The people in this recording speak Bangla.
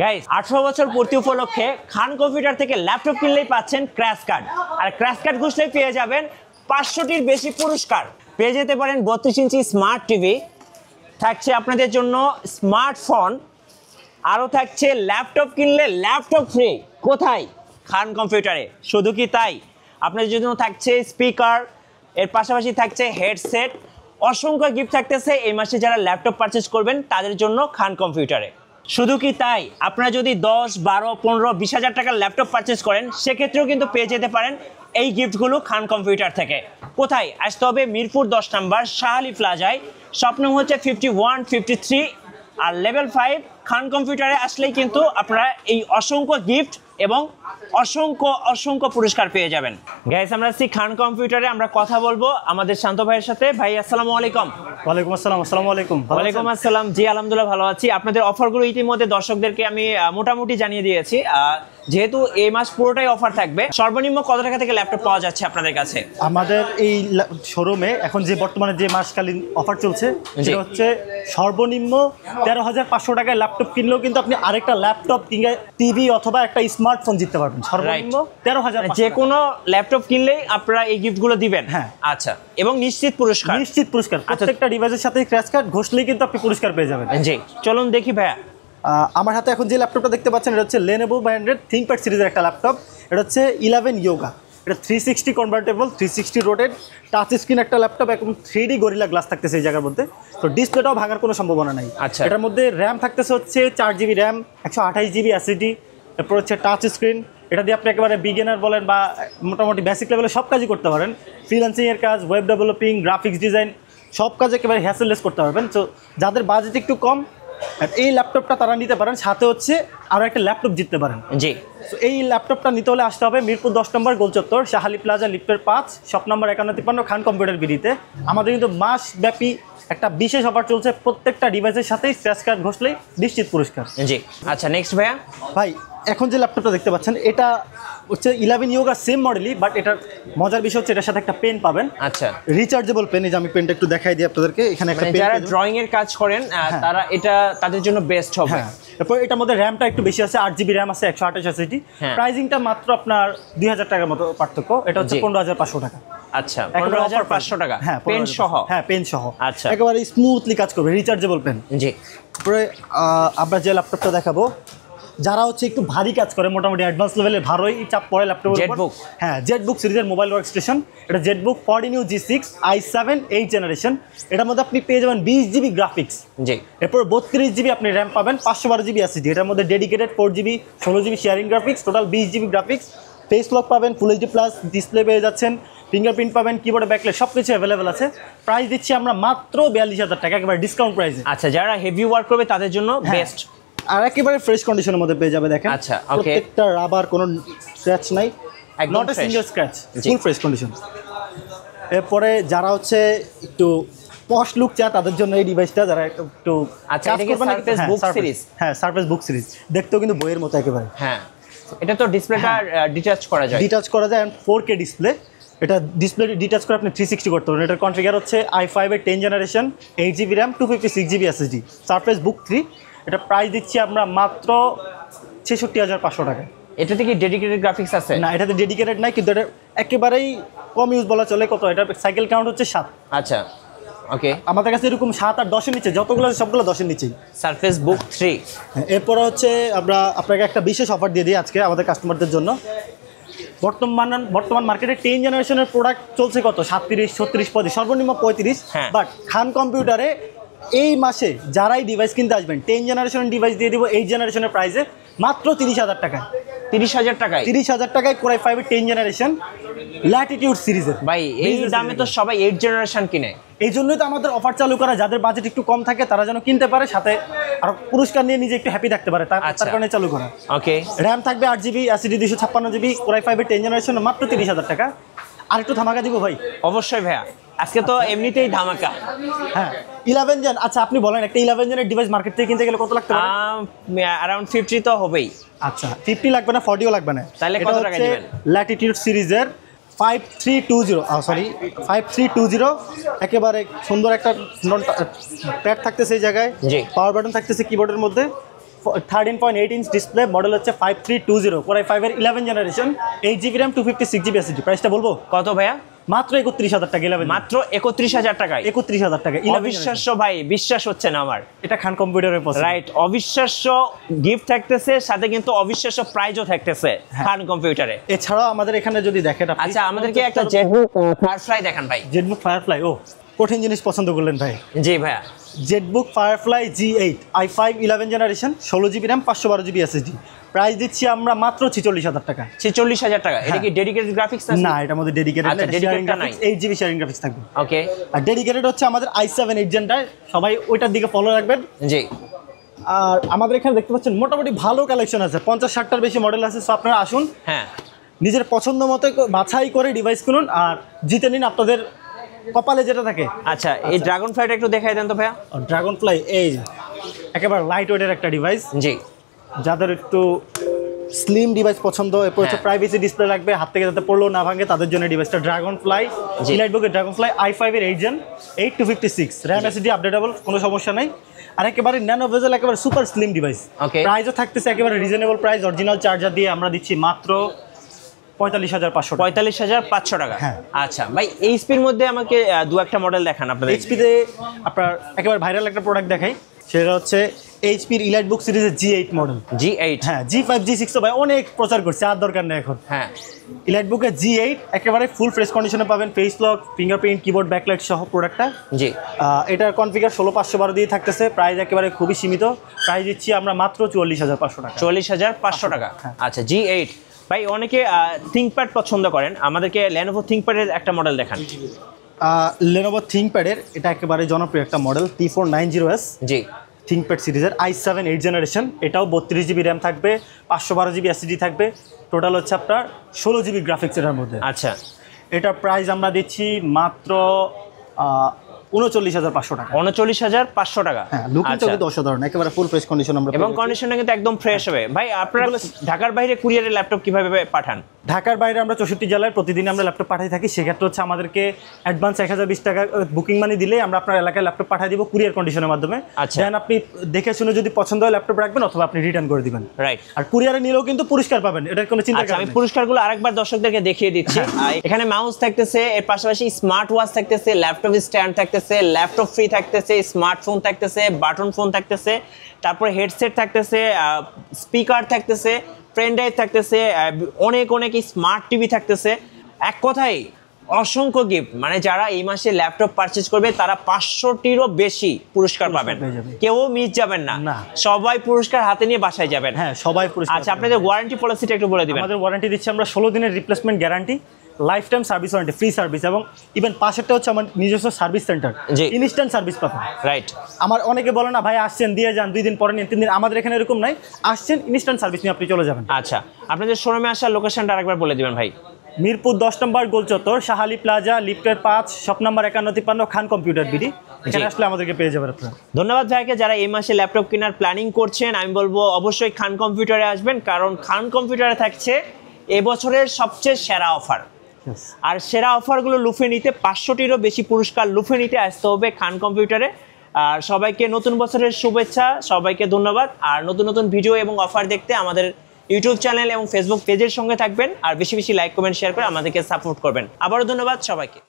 গাইস 18 বছর পূর্তি উপলক্ষে খান কম্পিউটার থেকে ল্যাপটপ কিনলেই পাচ্ছেন ক্র্যাশ কার্ড, আর ক্র্যাশ কার্ড ঘুষলেই পেয়ে যাবেন 500টির বেশি পুরস্কার। পেয়ে যেতে পারেন 32 ইঞ্চি স্মার্ট টিভি, থাকছে আপনাদের জন্য স্মার্টফোন, আরও থাকছে ল্যাপটপ কিনলে ল্যাপটপ ফ্রি। কোথায়? খান কম্পিউটারে। শুধু কি তাই, আপনাদের জন্য থাকছে স্পিকার, এর পাশাপাশি থাকছে হেডসেট, অসংখ্য গিফট থাকতেছে এই মাসে যারা ল্যাপটপ পারচেস করবেন তাদের জন্য খান কম্পিউটারে। শুধু কি তাই, আপনারা যদি 10, 12, 15, 20 হাজার টাকার ল্যাপটপ পারচেস করেন সেক্ষেত্রেও কিন্তু পেয়ে যেতে পারেন এই গিফটগুলো খান কম্পিউটার থেকে। কোথায় আসতে হবে? মিরপুর 10 নম্বর শাহ আলী প্লাজায়, স্বপ্ন হচ্ছে 51, 53 আর লেভেল 5। খান কম্পিউটারে আসলেই কিন্তু আপনারা এই অসংখ্য গিফট এবং অসংখ্য পুরস্কার পেয়ে যাবেন। গাইস, আমরা আছি খান কম্পিউটারে, আমরা কথা বলবো আমাদের শান্ত ভাইয়ের সাথে। ভাই আসসালামু আলাইকুম। ওয়ালাইকুম আসসালাম। আসসালামু আলাইকুম। ওয়ালাইকুম আসসালাম। জি আলহামদুলিল্লাহ ভালো আছি। আপনাদের অফারগুলো ইতিমধ্যে দর্শকদেরকে আমি মোটামুটি জানিয়ে দিয়েছি। যেহেতু এই মাস পুরোটাই অফার থাকবে, সর্বনিম্ন কত টাকা থেকে ল্যাপটপ পাওয়া যাচ্ছে আপনাদের কাছে? আমাদের এই শোরুমে এখন যে বর্তমানে যে মাসকালীন অফার চলছে সেটা হচ্ছে সর্বনিম্ন 13,500 টাকায় ল্যাপটপ কিনলেও কিন্তু আপনি আরেকটা ল্যাপটপ কিংবা টিভি অথবা একটা স্মার্টফোন জিততে পারবেন। সর্বনিম্ন 13,000। যে কোনো ল্যাপটপ কিনলেই আপনারা এই গিফটগুলো দিবেন? হ্যাঁ। আচ্ছা, এবং নিশ্চিত পুরস্কার? নিশ্চিত পুরস্কার। প্রত্যেকটা ডিভাইসের সাথে ক্র্যাশ কার্ড ঘষলেই কিন্তু আপনি পুরস্কার পেয়ে যাবেন। জি, চলুন দেখি ভাইয়া। আমার হাতে এখন যে ল্যাপটপটা দেখতে পাচ্ছেন এটা হচ্ছে Lenovo ব্র্যান্ডের ThinkPad সিরিজের একটা ল্যাপটপ। এটা হচ্ছে 11 Yoga। এটা 360 কনভার্টেবল, 360 রোটেড, টাচ স্ক্রিন একটা ল্যাপটপ, এবং 3D গরিলা গ্লাস থাকতেছে এই জায়গার মধ্যে। তো ডিসপ্লেটাও ভাঙার কোনো সম্ভাবনা নাই। আচ্ছা। এটার মধ্যে র্যাম থাকতেছে হচ্ছে 4GB র্যাম, 128GB SSD, তারপর হচ্ছে টাচ স্ক্রিন। এটা দিয়ে আপনি একেবারে বিগিনার বলেন বা মোটামুটি বেসিক লেভেলে সব কাজই করতে পারেন। ফ্রিল্যান্সিংয়ের কাজ, ওয়েব ডেভেলপিং, গ্রাফিক্স ডিজাইন সব কাজ একেবারে হ্যাসেললেস করতে পারবেন। তো যাদের বাজেট একটু কম এই ল্যাপটপটা তারা নিতে পারেন, সাথে হচ্ছে আরও একটা ল্যাপটপ জিততে পারেন। জি। তো এই ল্যাপটপটা নিতে হলে আসতে হবে মিরপুর 10 নম্বর গোলচত্বর শাহ আলী প্লাজা লিফটের 5, শপ নম্বর 5153 খান কম্পিউটার বিডিতে। আমাদের কিন্তু মাসব্যাপী একটা বিশেষ অফার চলছে, প্রত্যেকটা ডিভাইসের সাথেই স্ক্র্যাচ কার্ড ঘষলেই নিশ্চিত পুরস্কার। জি। আচ্ছা, নেক্সট ভাইয়া। ভাই এখন যে ল্যাপটপটা দেখতে পাচ্ছেন এটা হচ্ছে 11 Yoga সেম মডেলই, বাট এটার মজার বিষয় হচ্ছে এটার সাথে একটা পেন পাবেন। আচ্ছা, রিচার্জেবল পেন। এই যে আমি পেনটা একটু দেখাই দিই আপনাদেরকে। এখানে একটা পেন, যারা ড্রয়িং এর কাজ করেন তারা এটা তাদের জন্য বেস্ট হবে। হ্যাঁ। তারপর এটার মধ্যে র্যামটা একটু বেশি আছে, 8GB র্যাম আছে, 128 SSD। হ্যাঁ। প্রাইসিংটা মাত্র আপনার 2,000 টাকার মতো পার্থক্য। এটা হচ্ছে 15,500 টাকা। আচ্ছা, 15,500 টাকা। হ্যাঁ, পেন সহ? হ্যাঁ, পেন সহ। আচ্ছা, একেবারে স্মুথলি কাজ করবে, রিচার্জেবল পেন। জি। তারপরে আমরা যে ল্যাপটপটা দেখাবো, যারা হচ্ছে একটু ভারী কাজ করে, মোটামুটি অ্যাডভান্স লেভেলের ভারী চাপ পড়ে ল্যাপটপের উপর। জেটবুক। হ্যাঁ, জেটবুক সিরিজের মোবাইল ওয়ার্ক স্টেশন। এটা Jetbook 40 new G6 i7 8 generation. এটার মধ্যে আপনি পেয়ে যাবেন 20GB গ্রাফিক্স। জি। এরপর 32GB আপনি র্যাম পাবেন, 512GB SSD। এটার মধ্যে dedicated 4GB 16GB sharing graphics, total 20GB graphics. Face lock পাবেন, ফুল এইচডি প্লাস ডিসপ্লে পেয়ে যাচ্ছেন, ফিঙ্গারপ্রিন্ট পাবেন, কিবোর্ডে ব্যাকলাইট সব কিছু অ্যাভেলেবেল আছে। প্রাইস দিচ্ছি আমরা মাত্র 42,000 টাকা, একেবারে ডিসকাউন্ট প্রাইসে। আচ্ছা, যারা হেভি ওয়ার্ক করবে তাদের জন্য বেস্ট। আর একেবারে ফ্রেশ কন্ডিশনের মধ্যে পেয়ে যাবে। দেখেন আচ্ছা, ওকে। প্রত্যেকটা রাবার, কোনো স্ক্র্যাচ নাই, একদম not a fresh। Single scratch, G. Full fresh condition. এরপরে যারা হচ্ছে একটু পশ লুক চায় তাদের জন্য এই ডিভাইসটা, যারা একটু আচ্ছা, কাজ এটা কি করবে না। Surface Book series? হ্যাঁ, সারফেস বুক সিরিজ। দেখতেও কিন্তু বইয়ের মতো একেবারে। হ্যাঁ, এটা তো ডিসপ্লেটা ডিটাচ করা যায়। ডিটাচ করা যায়, and 4K ডিসপ্লে। এটা ডিসপ্লে ডিটাচ করে আপনি 360 করতে পারবেন। এটার কনফিগার হচ্ছে i5 এর 10 জেনারেশন, 8GB RAM, 256GB SSD, Surface book 3। এটা প্রাইস দিচ্ছি আমরা মাত্র 66,500 টাকা। এটাতে কি ডেডিকেটেড গ্রাফিক্স আছে? না, এটাতে ডেডিকেটেড নাই, কিন্তু এটা একেবারেই কম ইউজ বলা চলে। কত? এটা সাইকেল কাউন্ট হচ্ছে 7। আচ্ছা, ওকে। আমাদের কাছে এরকম 7 আর 10-এর নিচে যতগুলো আছে সবগুলো 10-এর নিচেই। Surface book 3। এরপরে হচ্ছে আমরা আপনাকে একটা বিশেষ অফার দিয়ে দিই আজকে আমাদের কাস্টমারদের জন্য। বর্তমান মার্কেটে 10 জেনারেশনের প্রোডাক্ট চলছে কত? 37, 36, 35, সর্বনিম্ন 35। হ্যাঁ। বাট খান কম্পিউটারে এই মাসে যারাই ডিভাইস কিনতে আসবেন 10 জেনারেশনের ডিভাইস দিয়ে দিব 8 জেনারেশনের প্রাইসে মাত্র 30,000 টাকায়। 30,000 টাকায়? 30,000 টাকায় Core i5 এর 10 জেনারেশন ল্যাটিটিউড সিরিজের। ভাই, এই দামে তো সবাই 8 জেনারেশন কিনে। এই জন্যই তো আমাদের অফার চালু করা, যাদের বাজেট একটু কম থাকে তারা যেন কিনতে পারে, সাথে আর পুরস্কার নিয়ে নিজে একটু হ্যাপি থাকতে পারে, তার কারণে চালু করা। ওকে। র্যাম থাকবে 8GB, SSD 256GB, Core i5 এর 10 জেনারেশন মাত্র 30,000 টাকা। আর একটু ধামাকা দিব ভাই। অবশ্যই ভাইয়া, আজকে তো এমনিতেই ধামাকা। হ্যাঁ, 11 জেন। আচ্ছা, আপনি বলেন একটা 11 জেনের ডিভাইস মার্কেট থেকে কিনতে গেলে কত লাগতে পারে? অ্যারাউন্ড 50 তো হবেই। আচ্ছা, 50 লাগবে না, 40ও লাগবে না। তাহলে কত টাকা দিবেন? ল্যাটিটিউড সিরিজের 5320 একেবারে সুন্দর একটা প্যাড থাকতেছে এই জায়গায়, জি। পাওয়ার বাটন থাকতেছে কিবোর্ডের মধ্যে, 13.8 ইঞ্চ ডিসপ্লে, মডেল হচ্ছে 5320, কোরাই 5 এর 11 generation, 8GB RAM 256GB SSD। প্রাইসটা বলবো কত ভাইয়া? মাত্র 31,000 টাকা। 11 মাত্র 31,000 টাকায়? 31,000 টাকা। অবিশ্বাস্য ভাই, বিশ্বাস হচ্ছে না আমার। এটা খান কম্পিউটারের পছন্দ। রাইট, অবিশ্বাস্য গিফট থাকতেছে, সাথে কিন্তু অবিশ্বাস্য প্রাইজও থাকতেছে খান কম্পিউটারে। এছাড়াও আমাদের এখানে যদি দেখেন আপনি, আচ্ছা, আমাদেরকে একটা জেটবুক ফায়ারফ্লাই দেখান ভাই। জেটবুক ফায়ারফ্লাই, ও কঠিন জিনিস পছন্দ করলেন ভাই। জি ভাইয়া। Jetbook firefly G8 i5 11 generation, 16GB RAM 512GB SSD। Price দিচ্ছি আমরা মাত্র 46,000 টাকা। 46,000 টাকা। এটা কি ডেডিকেটেড গ্রাফিক্স আছে? না, এটার মধ্যে ডেডিকেটেড আচ্ছা, না, dedicated টা নাই। 8GB শেয়ারিং গ্রাফিক্স থাকবে। ওকে। আর ডেডিকেটেড হচ্ছে আমাদের i7 8 জেনটা, সবাই ওইটার দিকে ফলো রাখবেন। জি। আর আমাদের এখানে দেখতে পাচ্ছেন মোটামুটি ভালো কালেকশন আছে, 50-60টার বেশি মডেল আছে। সো আপনারা আসুন, হ্যাঁ, নিজের পছন্দ মতো বাছাই করে ডিভাইস কিনুন আর জিতে নিন আপনাদের কপালে যেটা থাকে। আচ্ছা, এই ড্রাগন ফ্লাইটা একটু দেখাই দেন তো ভাইয়া। ড্রাগন ফ্লাই এই একেবারে লাইট ওয়েটের একটা ডিভাইস, জি। যাদের একটু স্লিম ডিভাইস পছন্দ, এরপর হচ্ছে প্রাইভেসি ডিসপ্লে লাগবে, হাত থেকে যাতে পড়লেও না ভাঙে, তাদের জন্য ডিভাইসটা ড্রাগন ফ্লাই। ইলাইটবুকের ড্রাগন ফ্লাই i5 এর 8 জেন, 8 256 RAM SSD আপডেটেবল, কোনো সমস্যা নাই। আর একেবারে ন্যানো ভেজেল, একেবারে সুপার স্লিম ডিভাইস। ওকে। প্রাইসও থাকতেছে একেবারে রিজনেবল প্রাইস, অরিজিনাল চার্জার দিয়ে আমরা দিচ্ছি মাত্র 45,500 টাকা। 45,500 টাকা। হ্যাঁ। আচ্ছা ভাই, এইচপির মধ্যে আমাকে দু একটা মডেল দেখান আপনাদের। এইচপিতে আপনার একেবারে ভাইরাল একটা প্রোডাক্ট দেখাই, সেটা হচ্ছে এইচপির ইলাইটবুক সিরিজের G8 মডেল। G8? হ্যাঁ, G5 G6 তো ভাই অনেক প্রচার করছে, আর দরকার নেই এখন। হ্যাঁ। ইলাইটবুকের G8 একেবারে ফুল ফ্রেশ কন্ডিশনে পাবেন, face lock, fingerprint, keyboard, backlight সহ প্রোডাক্টটা। জি। এটার কনফিগার 16512 দিয়ে থাকতেছে, প্রাইস একেবারে খুবই সীমিত। প্রাইস দিচ্ছি আমরা মাত্র 44,500 টাকা। 44,500 টাকা। আচ্ছা, G8 ভাই, অনেকে থিংকপ্যাড পছন্দ করেন, আমাদেরকে Lenovo ThinkPad-এর একটা মডেল দেখান। Lenovo ThinkPad-এর এটা একেবারে জনপ্রিয় একটা মডেল, T490S। জি। ThinkPad সিরিজের i7 8 জেনারেশন, এটাও 32GB RAM থাকবে, 512GB SSD থাকবে, টোটাল হচ্ছে আপনার 16GB গ্রাফিক্স এটার মধ্যে। আচ্ছা, এটার প্রাইস আমরা দিচ্ছি মাত্র 39,500 টাকা। 39,500 টাকা। হ্যাঁ, লুকিং তো কিন্তু অসাধারণ, একেবারে ফুল ফ্রেশ কন্ডিশন আমরা এবং কন্ডিশনটা কিন্তু একদম ফ্রেশ হবে। ভাই, আপনারা ঢাকার বাইরে কুরিয়ারের ল্যাপটপ কিভাবে পাঠান? ঢাকার বাইরে আমরা 64 জেলায় প্রতিদিন আমরা ল্যাপটপ পাঠিয়ে থাকি। সেক্ষেত্রে হচ্ছে আমাদেরকে অ্যাডভান্স 1020 টাকা বুকিং মানি দিলে আমরা আপনার এলাকায় ল্যাপটপ পাঠিয়ে দিব কুরিয়ার কন্ডিশনের মাধ্যমে। আচ্ছা। দেন আপনি দেখে শুনে যদি পছন্দ হয় ল্যাপটপ রাখবেন, অথবা আপনি রিটার্ন করে দিবেন। রাইট। আর কুরিয়ারে নিলেও কিন্তু পুরস্কার পাবেন, এটার কোনো চিন্তা আচ্ছা, করার আমি নেই। পুরস্কারগুলো আরেকবার দর্শকদেরকে দেখিয়ে দিচ্ছি। এখানে মাউস থাকতেছে, এর পাশাপাশি স্মার্ট ওয়াচ থাকতেছে, ল্যাপটপ স্ট্যান্ড থাকতেছে, ল্যাপটপ ফ্রি থাকতেছে, স্মার্টফোন থাকতেছে, বাটন ফোন থাকতেছে, তারপরে হেডসেট থাকতেছে, স্পিকার থাকতেছে, পেন ড্রাইভ থাকতেছে, অনেক অনেক স্মার্ট টিভি থাকতেছে। এক কথায় অসংখ্য গিফট, মানে যারা এই মাসে ল্যাপটপ পারচেজ করবে তারা 500টিরও বেশি পুরস্কার পাবেন। কেউ মিস যাবেন না, সবাই পুরস্কার হাতে নিয়ে বাসায় যাবেন। হ্যাঁ, সবাই পুরস্কার। আচ্ছা, আপনাদের ওয়ারেন্টি পলিসিটা একটু বলে দিবেন। আমাদের ওয়ারেন্টি দিচ্ছি আমরা 16 দিনের replacement guarantee, life time service warranty, free service, এবং ইভেন পাশেরটা হচ্ছে আমার নিজস্ব সার্ভিস সেন্টার, ইনস্ট্যান্ট সার্ভিস পাবেন। রাইট। আমার অনেকে বলে না ভাই আসছেন দিয়ে যান, 2 দিন পরে নিন, 3 দিন, আমাদের এখানে এরকম নাই, আসছেন ইনস্ট্যান্ট সার্ভিস নিয়ে আপনি চলে যাবেন। আচ্ছা, আপনাদের শোরুমে আসার লোকেশনটা আরেকবার বলে দিবেন ভাই। মিরপুর 10 নম্বর গোল চত্বর, শাহালি প্লাজা, লিফটের 5, শপ নাম্বার 5153, খান কম্পিউটার বিডি। এখানে আসলে আমাদেরকে পেয়ে যাবেন আপনারা। ধন্যবাদ ভাইকে। যারা এই মাসে ল্যাপটপ কেনার প্ল্যানিং করছেন, আমি বলবো অবশ্যই খান কম্পিউটারে আসবেন, কারণ খান কম্পিউটারে থাকছে এবছরের সবচেয়ে সেরা অফার। আর সেরা অফারগুলো লুফে নিতে 500টিরও বেশি পুরস্কার লুফে নিতে আসতে হবে খান কম্পিউটারে। আর সবাইকে নতুন বছরের শুভেচ্ছা, সবাইকে ধন্যবাদ। আর নতুন নতুন ভিডিও এবং অফার দেখতে আমাদের ইউটিউব চ্যানেল এবং ফেসবুক পেজের সঙ্গে থাকবেন, আর বেশি বেশি লাইক, কমেন্ট, শেয়ার করে আমাদেরকে সাপোর্ট করবেন। আবারও ধন্যবাদ সবাইকে।